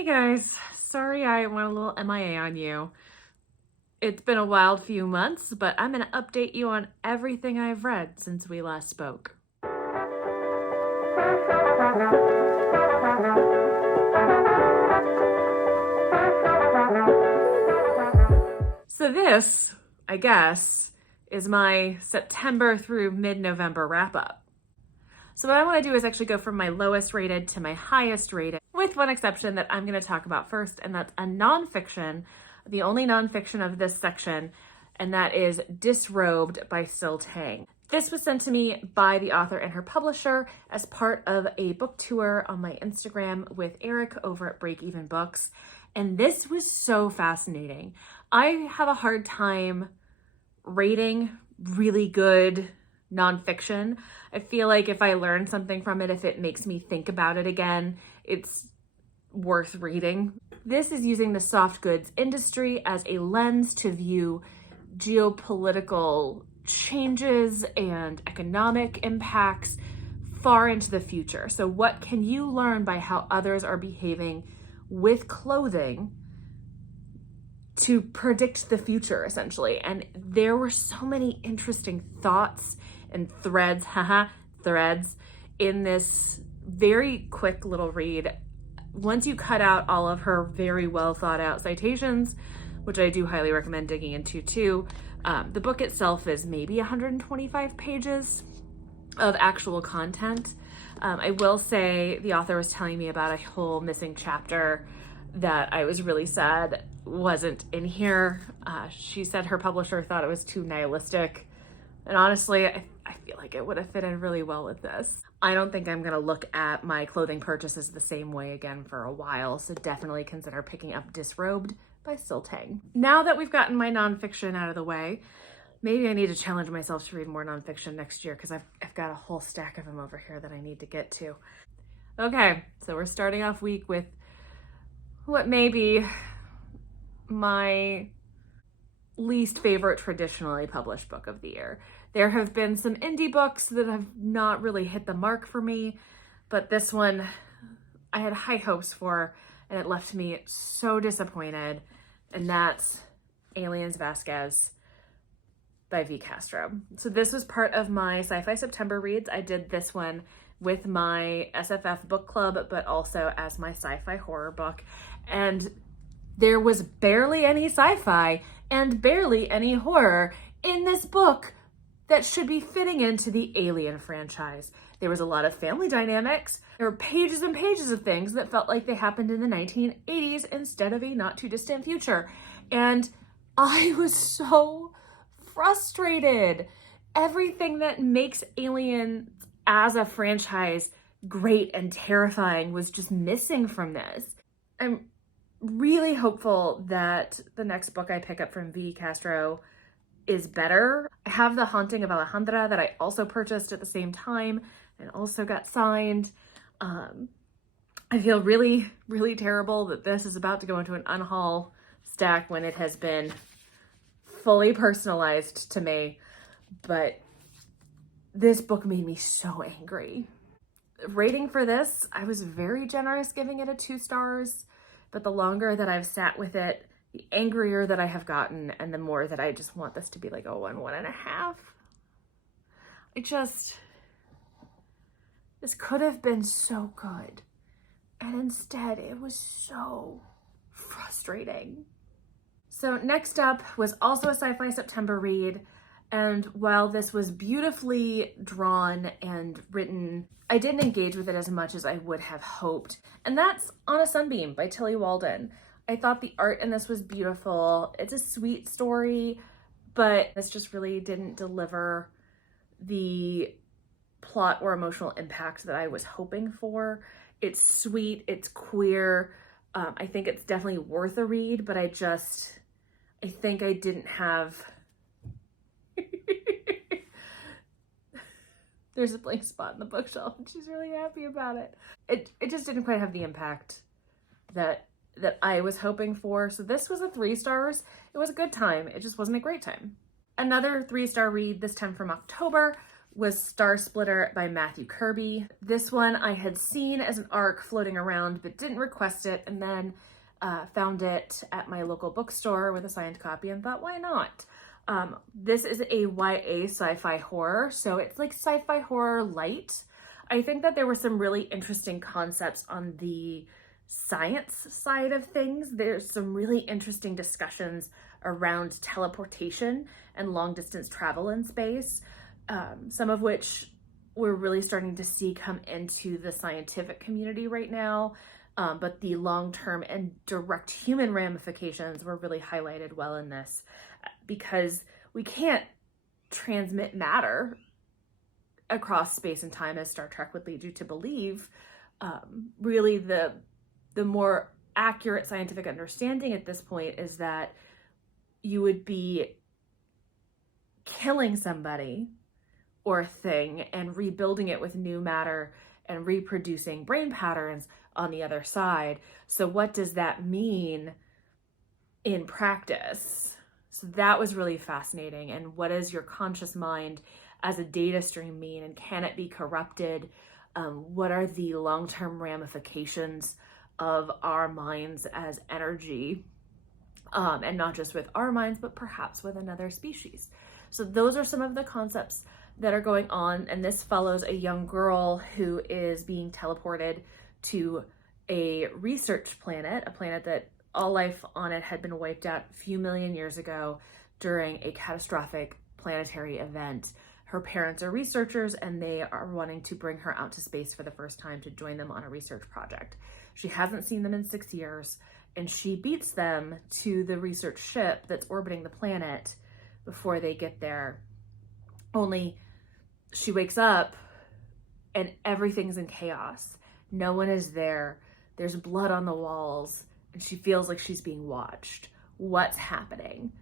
Hey guys, sorry I went a little MIA on you. It's been a wild few months, but I'm going to update you on everything I've read since we last spoke. So this, I guess, is my September through mid-November wrap-up. So what I want to do is actually go from my lowest rated to my highest rated, with one exception that I'm going to talk about first, and that's a nonfiction, the only nonfiction of this section, and that is Disrobed by Syl Tang. This was sent to me by the author and her publisher as part of a book tour on my Instagram with Eric over at Break Even Books, and this was so fascinating. I have a hard time rating really good nonfiction. I feel like if I learn something from it, if it makes me think about it again, it's worth reading. This is using the soft goods industry as a lens to view geopolitical changes and economic impacts far into the future. So what can you learn by how others are behaving with clothing to predict the future, essentially? And there were so many interesting thoughts and threads in this very quick little read. Once you cut out all of her very well thought out citations, which I do highly recommend digging into too, the book itself is maybe 125 pages of actual content. I will say the author was telling me about a whole missing chapter that I was really sad wasn't in here. She said her publisher thought it was too nihilistic. And honestly, I feel like it would have fit in really well with this. I don't think I'm gonna look at my clothing purchases the same way again for a while, so definitely consider picking up Disrobed by Syl Tang. Now that we've gotten my nonfiction out of the way, maybe I need to challenge myself to read more nonfiction next year because I've got a whole stack of them over here that I need to get to. Okay, so we're starting off week with what may be my least favorite traditionally published book of the year. There have been some indie books that have not really hit the mark for me, but this one I had high hopes for, and it left me so disappointed, and that's Aliens Vasquez by V. Castro. So this was part of my Sci-Fi September reads. I did this one with my SFF book club, but also as my sci-fi horror book, and there was barely any sci-fi and barely any horror in this book that should be fitting into the Alien franchise. There was a lot of family dynamics. There were pages and pages of things that felt like they happened in the 1980s instead of a not too distant future. And I was so frustrated. Everything that makes Alien as a franchise great and terrifying was just missing from this. I'm really hopeful that the next book I pick up from V. Castro is better. I have The Haunting of Alejandra that I also purchased at the same time and also got signed. I feel really, really terrible that this is about to go into an unhaul stack when it has been fully personalized to me, but this book made me so angry. Rating for this, I was very generous giving it a 2 stars, but the longer that I've sat with it, the angrier that I have gotten, and the more that I just want this to be like a 1.5. This could have been so good, and instead it was so frustrating. So next up was also a Sci-Fi September read, and while this was beautifully drawn and written, I didn't engage with it as much as I would have hoped. And that's On a Sunbeam by Tillie Walden. I thought the art in this was beautiful. It's a sweet story, but this just really didn't deliver the plot or emotional impact that I was hoping for. It's sweet, it's queer. I think it's definitely worth a read, but I think I didn't have... There's a blank spot in the bookshelf and she's really happy about it. It just didn't quite have the impact that I was hoping for. So this was a 3 stars. It was a good time. It just wasn't a great time. Another 3-star read, this time from October, was Star Splitter by Matthew Kirby. This one I had seen as an ARC floating around, but didn't request it, and then found it at my local bookstore with a signed copy and thought, why not? This is a YA sci-fi horror, so it's like sci-fi horror light. I think that there were some really interesting concepts on the science side of things. There's some really interesting discussions around teleportation and long distance travel in space, some of which we're really starting to see come into the scientific community right now. But the long-term and direct human ramifications were really highlighted well in this, because we can't transmit matter across space and time, as Star Trek would lead you to believe. Really, the more accurate scientific understanding at this point is that you would be killing somebody or thing and rebuilding it with new matter and reproducing brain patterns on the other side. So what does that mean in practice? So that was really fascinating. And what does your conscious mind as a data stream mean? And can it be corrupted? What are the long-term ramifications of our minds as energy? And not just with our minds, but perhaps with another species. So those are some of the concepts that are going on. And this follows a young girl who is being teleported to a research planet, a planet that all life on it had been wiped out a few million years ago during a catastrophic planetary event. Her parents are researchers, and they are wanting to bring her out to space for the first time to join them on a research project. She hasn't seen them in 6 years, and she beats them to the research ship that's orbiting the planet before they get there. Only she wakes up and everything's in chaos. No one is there. There's blood on the walls, and she feels like she's being watched. What's happening?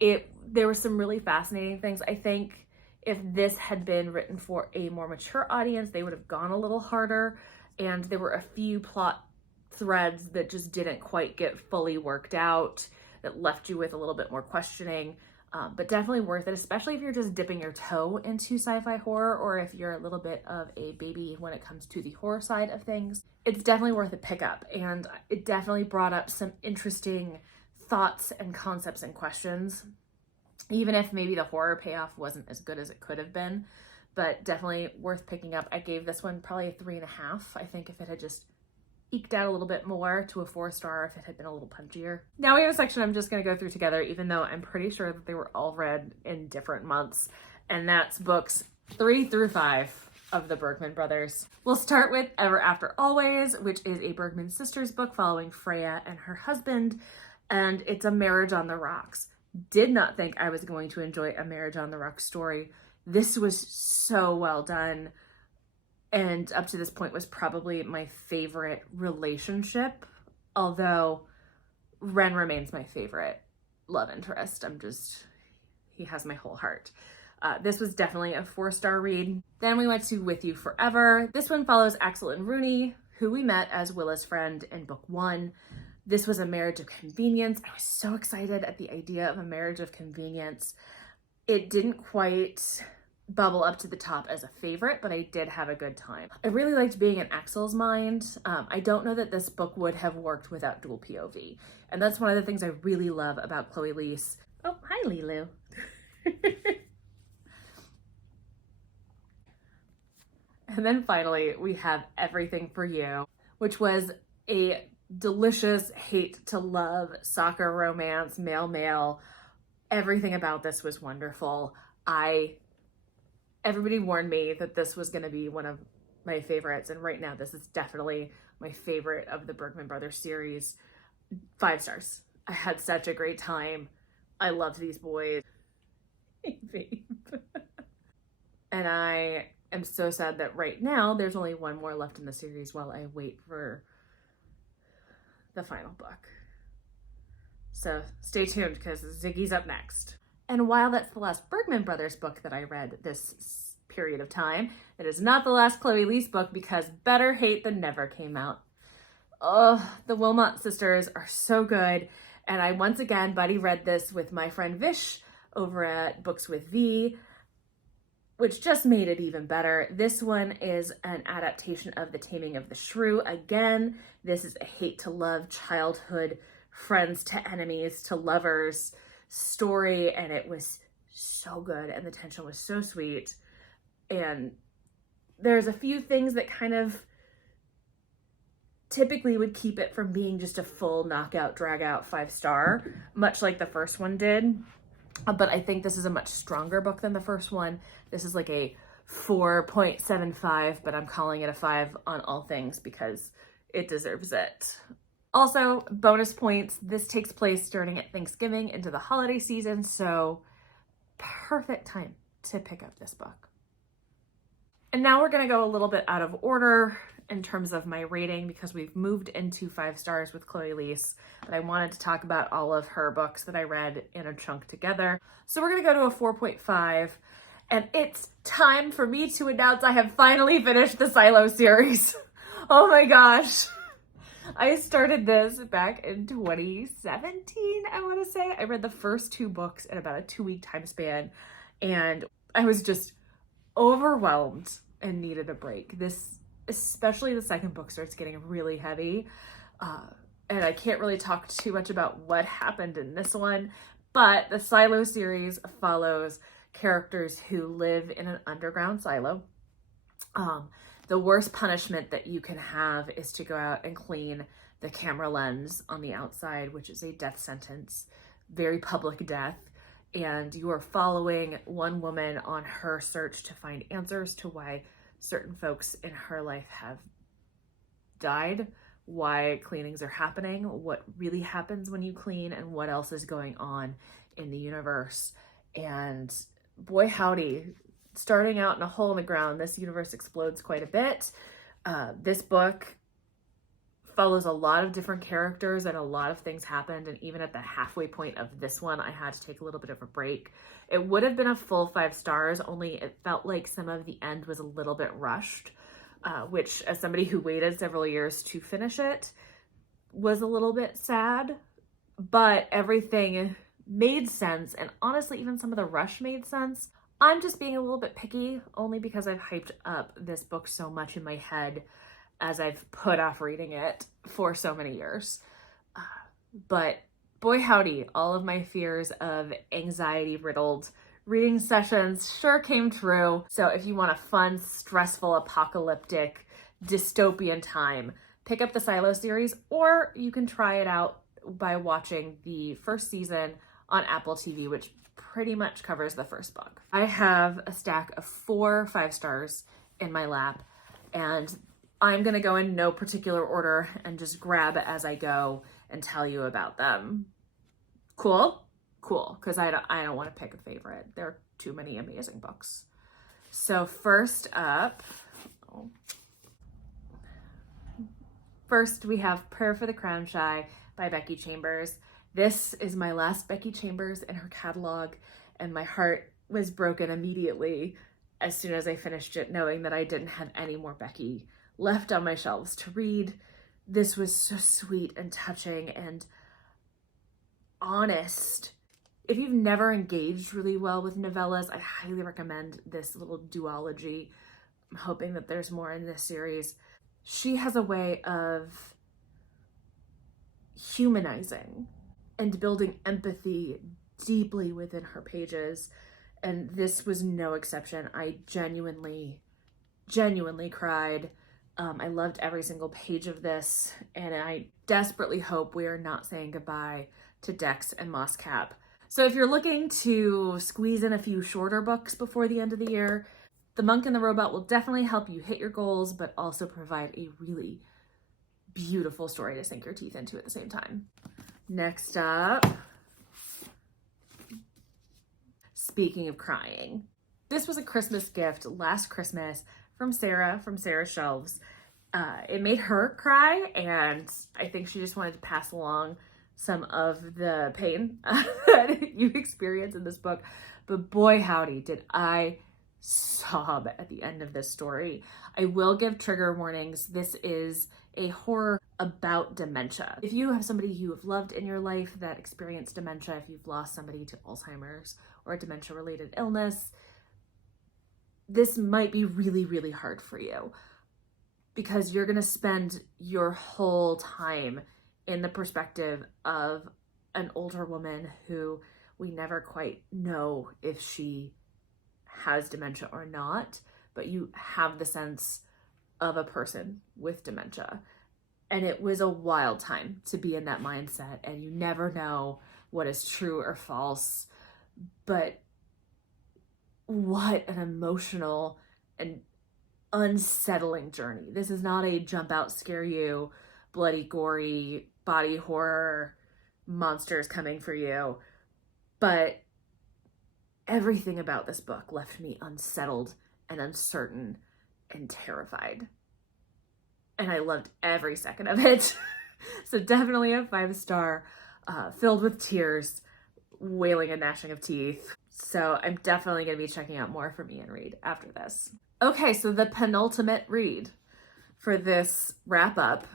There were some really fascinating things. I think if this had been written for a more mature audience, they would have gone a little harder, and there were a few plot threads that just didn't quite get fully worked out, that left you with a little bit more questioning. But definitely worth it, especially if you're just dipping your toe into sci-fi horror, or if you're a little bit of a baby when it comes to the horror side of things. It's definitely worth a pickup, and it definitely brought up some interesting thoughts and concepts and questions, even if maybe the horror payoff wasn't as good as it could have been, but definitely worth picking up. I gave this one probably a 3.5. I think if it had just eked out a little bit more to a 4-star, if it had been a little punchier. Now we have a section I'm just going to go through together, even though I'm pretty sure that they were all read in different months, and that's books 3 through 5 of the Bergman brothers. We'll start with Ever After Always, which is a Bergman sisters book following Freya and her husband, and it's a marriage on the rocks. Did not think I was going to enjoy a marriage on the rocks story. This was so well done, and up to this point was probably my favorite relationship, although Ren remains my favorite love interest. He has my whole heart. This was definitely a 4-star read. Then we went to With You Forever. This one follows Axel and Rooney, who we met as Willa's friend in book 1. This was a marriage of convenience. I was so excited at the idea of a marriage of convenience. It didn't quite bubble up to the top as a favorite, but I did have a good time. I really liked being in Axel's mind. I don't know that this book would have worked without dual POV. And that's one of the things I really love about Chloe Leese. Oh, hi, Lilu. And then finally, we have Everything for You, which was a delicious hate to love soccer romance, male. Everything about this was wonderful. Everybody warned me that this was going to be one of my favorites, and right now this is definitely my favorite of the Bergman Brothers series. 5 stars. I had such a great time. I loved these boys. And I am so sad that right now there's only one more left in the series while I wait for the final book. So stay tuned, because Ziggy's up next. And while that's the last Bergman Brothers book that I read this period of time, it is not the last Chloe Leese book, because Better Hate Than Never came out. Oh, the Wilmot sisters are so good. And I once again buddy read this with my friend Vish over at Books with V. which just made it even better. This one is an adaptation of The Taming of the Shrew. Again, this is a hate to love, childhood friends to enemies to lovers story, and it was so good, and the tension was so sweet. And there's a few things that kind of typically would keep it from being just a full knockout, drag out 5-star, much like the first one did. But I think this is a much stronger book than the first one. This is like a 4.75, but I'm calling it a 5 on all things because it deserves it. Also, bonus points. This takes place starting at Thanksgiving into the holiday season, so perfect time to pick up this book. And now we're going to go a little bit out of order in terms of my rating because we've moved into 5 stars with Chloe Liese, but I wanted to talk about all of her books that I read in a chunk together. So we're going to go to a 4.5, and it's time for me to announce I have finally finished the Silo series. Oh my gosh. I started this back in 2017, I want to say. I read the first 2 books in about a 2-week time span, and I was just overwhelmed and needed a break. This, especially the second book, starts getting really heavy, and I can't really talk too much about what happened in this one, but the Silo series follows characters who live in an underground silo. The worst punishment that you can have is to go out and clean the camera lens on the outside, which is a death sentence, very public death. And you are following one woman on her search to find answers to why certain folks in her life have died, why cleanings are happening, what really happens when you clean, and what else is going on in the universe. And boy howdy, starting out in a hole in the ground, this universe explodes quite a bit. This book follows a lot of different characters and a lot of things happened, and even at the halfway point of this one, I had to take a little bit of a break. It would have been a full 5 stars, only it felt like some of the end was a little bit rushed, which, as somebody who waited several years to finish it, was a little bit sad, but everything made sense, and honestly, even some of the rush made sense. I'm just being a little bit picky, only because I've hyped up this book so much in my head as I've put off reading it for so many years. But boy howdy, all of my fears of anxiety-riddled reading sessions sure came true. So if you want a fun, stressful, apocalyptic, dystopian time, pick up the Silo series, or you can try it out by watching the first season on Apple TV, which pretty much covers the first book. I have a stack of 4 5 stars in my lap, and I'm gonna go in no particular order and just grab as I go and tell you about them. Cool? Cool, because I don't want to pick a favorite. There are too many amazing books. So first up, first we have Prayer for the Crown Shy by Becky Chambers. This is my last Becky Chambers in her catalog, and my heart was broken immediately as soon as I finished it, knowing that I didn't have any more Becky left on my shelves to read. This was so sweet and touching and honest. If you've never engaged really well with novellas, I highly recommend this little duology. I'm hoping that there's more in this series. She has a way of humanizing and building empathy deeply within her pages, and this was no exception. I genuinely cried. I loved every single page of this, and I desperately hope we are not saying goodbye to Dex and Mosscap. So if you're looking to squeeze in a few shorter books before the end of the year, The Monk and the Robot will definitely help you hit your goals, but also provide a really beautiful story to sink your teeth into at the same time. Next up, speaking of crying, this was a Christmas gift last Christmas from Sarah's Shelves. It made her cry, and I think she just wanted to pass along some of the pain that you experience in this book. But boy howdy, did I sob at the end of this story. I will give trigger warnings. This is a horror about dementia. If you have somebody you have loved in your life that experienced dementia, if you've lost somebody to Alzheimer's or a dementia-related illness, this might be really, really hard for you because you're going to spend your whole time in the perspective of an older woman who we never quite know if she has dementia or not, but you have the sense of a person with dementia. And it was a wild time to be in that mindset, and you never know what is true or false. But what an emotional and unsettling journey. This is not a jump out, scare you, bloody, gory, body horror, monsters coming for you. But everything about this book left me unsettled and uncertain and terrified. And I loved every second of it. So definitely a 5-star, filled with tears, wailing and gnashing of teeth. So I'm definitely going to be checking out more from Ian Reid after this. Okay, so the penultimate read for this wrap up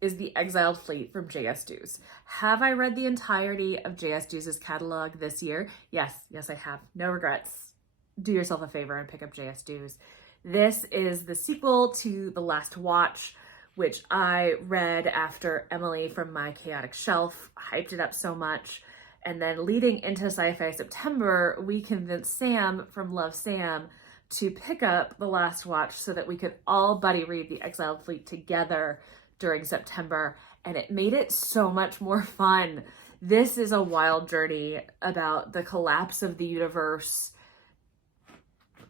is The Exiled Fleet from J.S. Dews. Have I read the entirety of J.S. Dews' catalog this year? Yes, I have. No regrets. Do yourself a favor and pick up J.S. Dews. This is the sequel to The Last Watch, which I read after Emily from My Chaotic Shelf hyped it up so much. And then leading into Sci-Fi September, we convinced Sam from Love Sam to pick up The Last Watch so that we could all buddy read The Exiled Fleet together during September. And it made it so much more fun. This is a wild journey about the collapse of the universe,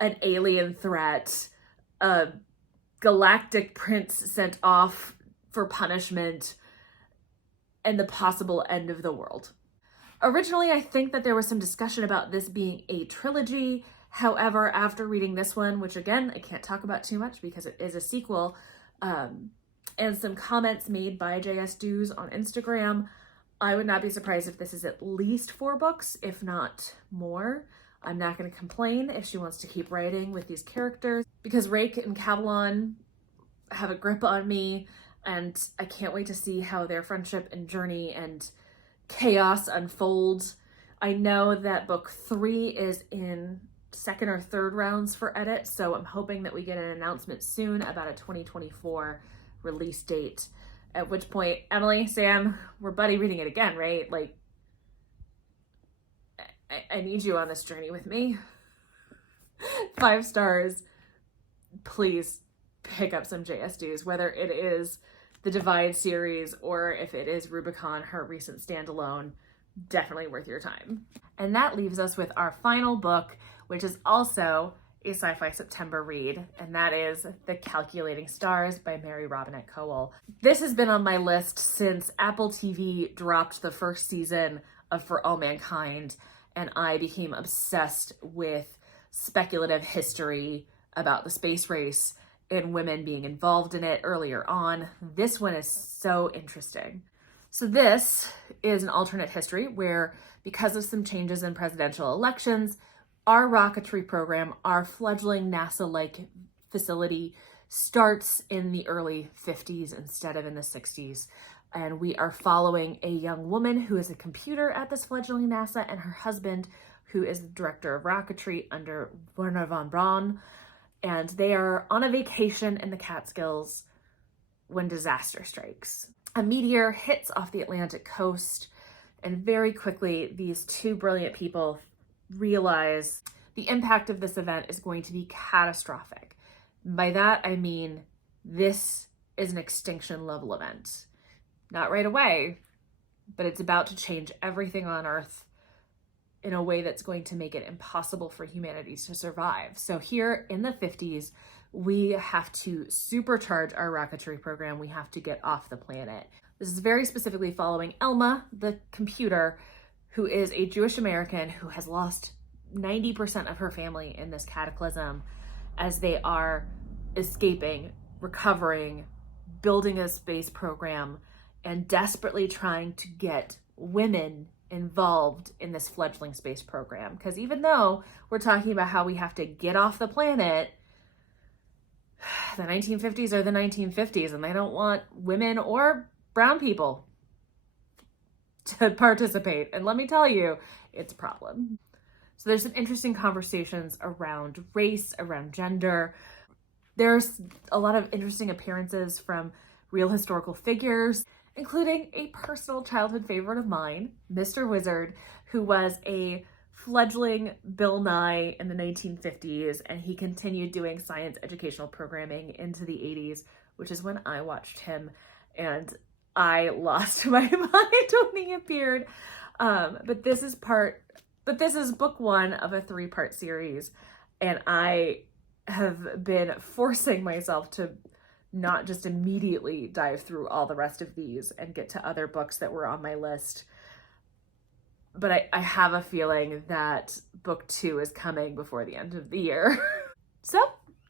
an alien threat, a galactic prince sent off for punishment, and the possible end of the world. Originally, I think that there was some discussion about this being a trilogy. However, after reading this one, which again, I can't talk about too much because it is a sequel, and some comments made by J.S. Dews on Instagram, I would not be surprised if this is at least 4 books, if not more. I'm not going to complain if she wants to keep writing with these characters, because Rake and Cavalon have a grip on me, and I can't wait to see how their friendship and journey and chaos unfolds. I know that book 3 is in 2nd or 3rd rounds for edit, so I'm hoping that we get an announcement soon about a 2024 release date, at which point, Emily, Sam, we're buddy reading it again, right? Like, I need you on this journey with me. 5 stars. Please pick up some J.S. Dews, whether it is the Divide series or if it is Rubicon, her recent standalone. Definitely worth your time. And that leaves us with our final book, which is also a Sci-Fi September read, and that is The Calculating Stars by Mary Robinette Kowal. This has been on my list since Apple TV dropped the first season of For All Mankind, and I became obsessed with speculative history about the space race and women being involved in it earlier on. This one is so interesting. So this is an alternate history where, because of some changes in presidential elections, our rocketry program, our fledgling NASA-like facility, starts in the early 50s instead of in the 60s. And we are following a young woman who is a computer at this fledgling NASA and her husband, who is the director of rocketry under Wernher von Braun. And they are on a vacation in the Catskills when disaster strikes. A meteor hits off the Atlantic coast, and very quickly, these 2 brilliant people realize the impact of this event is going to be catastrophic. By that, I mean this is an extinction level event. Not right away, but it's about to change everything on Earth in a way that's going to make it impossible for humanity to survive. So here in the 50s, we have to supercharge our rocketry program. We have to get off the planet. This is very specifically following Elma, the computer, who is a Jewish American who has lost 90% of her family in this cataclysm, as they are escaping, recovering, building a space program, and desperately trying to get women involved in this fledgling space program. Because even though we're talking about how we have to get off the planet, the 1950s are the 1950s, and they don't want women or brown people to participate. And let me tell you, it's a problem. So there's some interesting conversations around race, around gender. There's a lot of interesting appearances from real historical figures, including a personal childhood favorite of mine, Mr. Wizard, who was a fledgling Bill Nye in the 1950s, and he continued doing science educational programming into the 80s, which is when I watched him, and I lost my mind when he appeared. But this is book one of a 3-part series, and I have been forcing myself to not just immediately dive through all the rest of these and get to other books that were on my list. But I have a feeling that book 2 is coming before the end of the year. So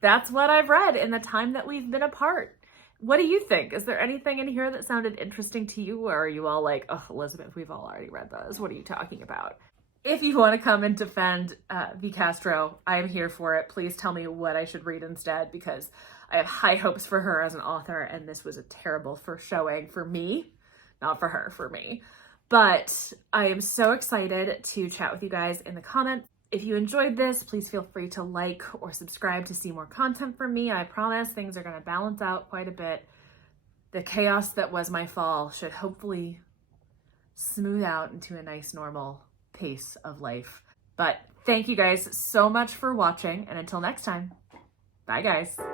that's what I've read in the time that we've been apart. What do you think? Is there anything in here that sounded interesting to you? Or are you all like, oh, Elizabeth, we've all already read those. What are you talking about? If you want to come and defend V. Castro, I am here for it. Please tell me what I should read instead, because I have high hopes for her as an author, and this was a terrible first showing for me. Not for her, for me. But I am so excited to chat with you guys in the comments. If you enjoyed this, please feel free to like or subscribe to see more content from me. I promise things are going to balance out quite a bit. The chaos that was my fall should hopefully smooth out into a nice, normal pace of life. But thank you guys so much for watching, and until next time, bye guys.